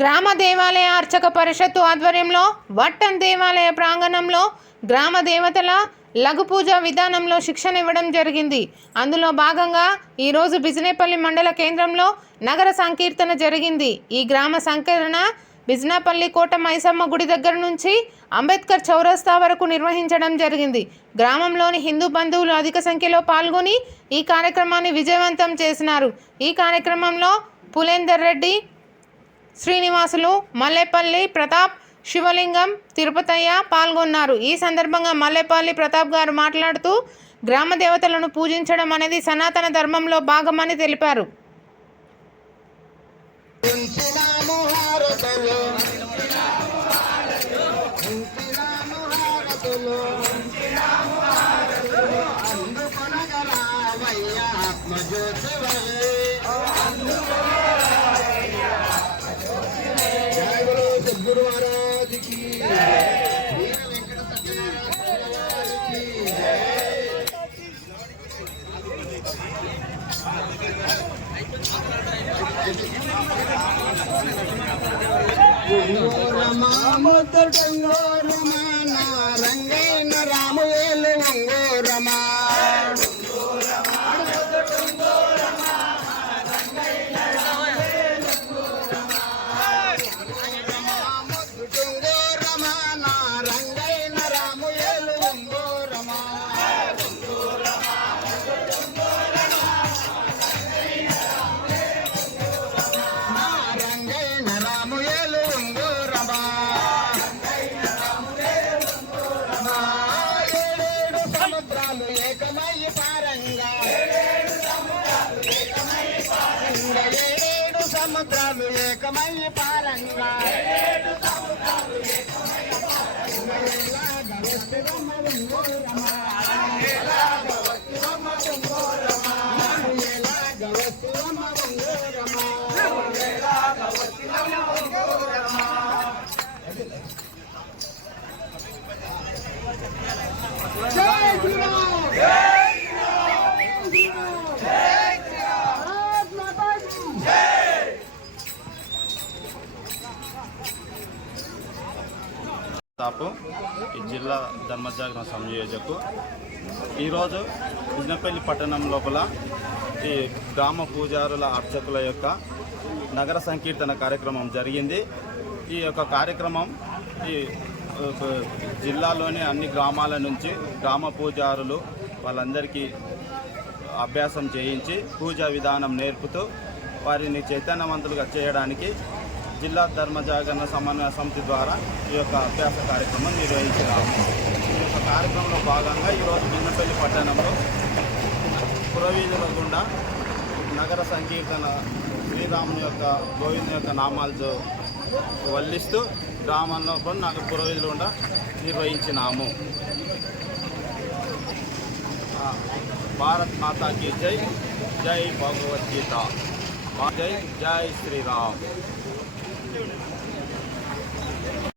గ్రామ దేవాలయ అర్చక పరిషత్తు ఆధ్వర్యంలో వట్టన్ దేవాలయ ప్రాంగణంలో గ్రామ దేవతల లఘు పూజ విధానంలో శిక్షణ ఇవ్వడం జరిగింది. అందులో భాగంగా ఈరోజు బిజినేపల్లి మండల కేంద్రంలో నగర సంకీర్తన జరిగింది. ఈ గ్రామ సంకీర్తన బిజినాపల్లి కోట మైసమ్మ గుడి దగ్గర నుంచి అంబేద్కర్ చౌరస్తా వరకు నిర్వహించడం జరిగింది. గ్రామంలోని హిందూ బంధువులు అధిక సంఖ్యలో పాల్గొని ఈ కార్యక్రమాన్ని విజయవంతం చేసినారు. ఈ కార్యక్రమంలో పులేందర్ రెడ్డి, శ్రీనివాసులు, మల్లేపల్లి ప్రతాప్, శివలింగం, తిరుపతయ్య పాల్గొన్నారు. ఈ సందర్భంగా మల్లేపల్లి ప్రతాప్ గారు మాట్లాడుతూ గ్రామ దేవతలను పూజించడం అనేది సనాతన ధర్మంలో భాగమని తెలిపారు. రంగైన రాముయేలు వంగోరమా సముద్రాలు ఏకమై పారంగా ఈ జిల్లా ధర్మజాగరణ సంయోజకు ఈరోజు బిజినపల్లి పట్టణం లోపల ఈ గ్రామ పూజారుల అర్చకుల యొక్క నగర సంకీర్తన కార్యక్రమం జరిగింది. ఈ యొక్క కార్యక్రమం ఈ జిల్లాలోని అన్ని గ్రామాల నుంచి గ్రామ పూజారులు వాళ్ళందరికీ అభ్యాసం చేయించి పూజా విధానం నేర్పుతూ వారిని చైతన్యవంతులుగా చేయడానికి జిల్లా ధర్మజాగరణ సమన్వయ సమితి ద్వారా ఈ యొక్క అభ్యాస కార్యక్రమం నిర్వహించినాము. ఈ యొక్క కార్యక్రమంలో భాగంగా ఈరోజు బిజినపల్లి పట్టణంలో పురవీధుల గుండా నగర సంకీర్తన శ్రీరాముని యొక్క గోవిందు యొక్క నామాలతో వల్లిస్తూ గ్రామంలో నగర పురవీధుల గుండా నిర్వహించినాము. భారత్ మాతాకి జై, జై భగవద్గీత, జై జై శ్రీరామ్.